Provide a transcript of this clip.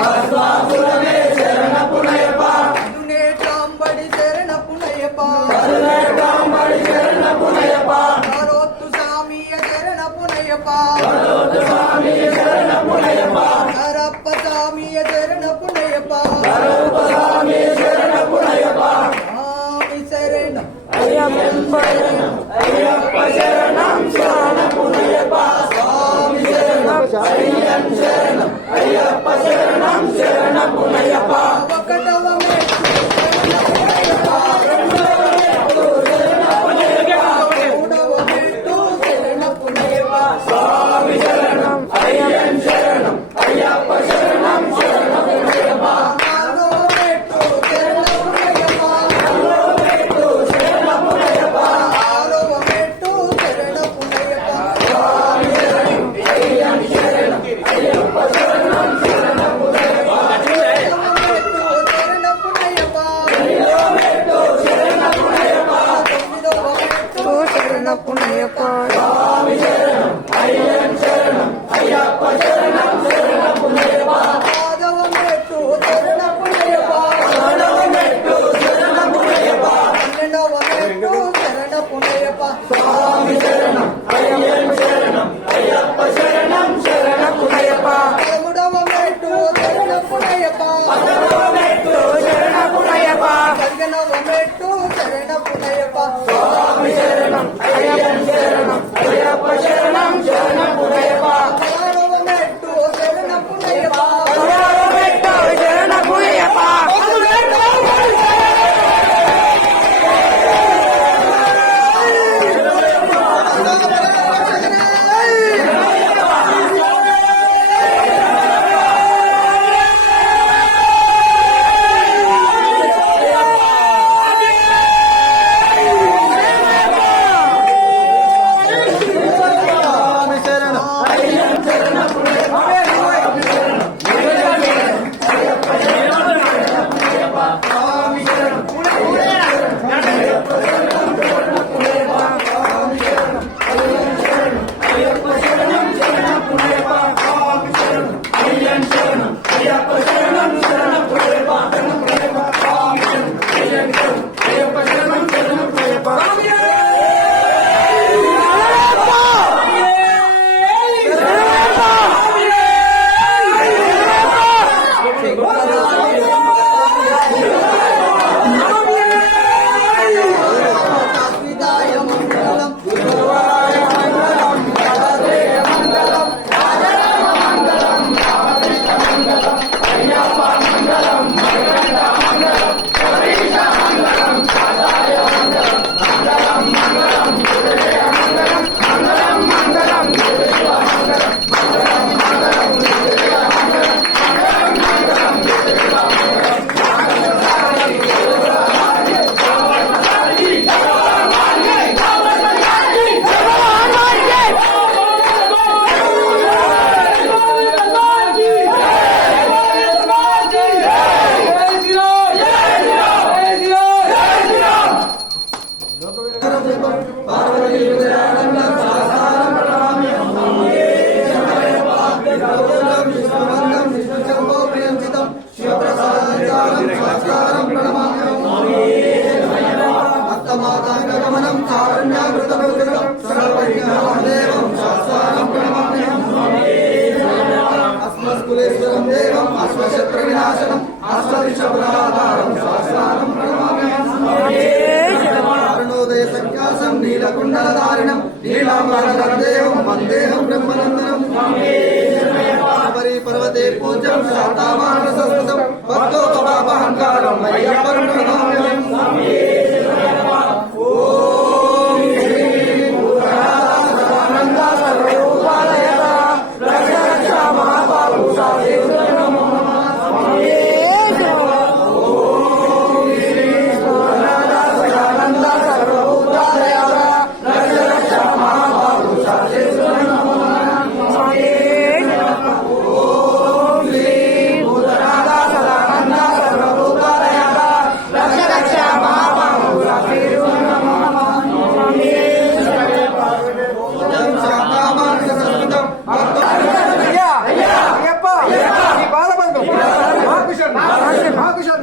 భస్మాసురమే శరణ పునయప నేటాంబడి శరణ పునయప కరోత్తు సామియ శరణ పునయప కరప్ప సామియ శరణ పునయప స్వామి శరణం అయ్యప్ప శరణం శరణ పునయప స్వామి శరణం అయ్యప్ప శరణం శరణ పునయప ఒకటవ స్వామి శరణం అయ్యప్ప శరణం అయ్యప్ప శరణం శరణ పునయప నీలకుండలధారిణం నీలాంబరదేవం వందేహం బ్రహ్మనందనం పర్వతే పూజ్యం శాతామాన సంస్కృతం భక్తోపపాపహంకారం అయ్యప్పం ప్రణామ్యం. ఓం శ్రీం భూతనాథానంద సర్వరూపాలయ రక్ష రక్ష మహాపాపుషాదే నమో మహా భారత్ కిషన్ భారత్ కిషన్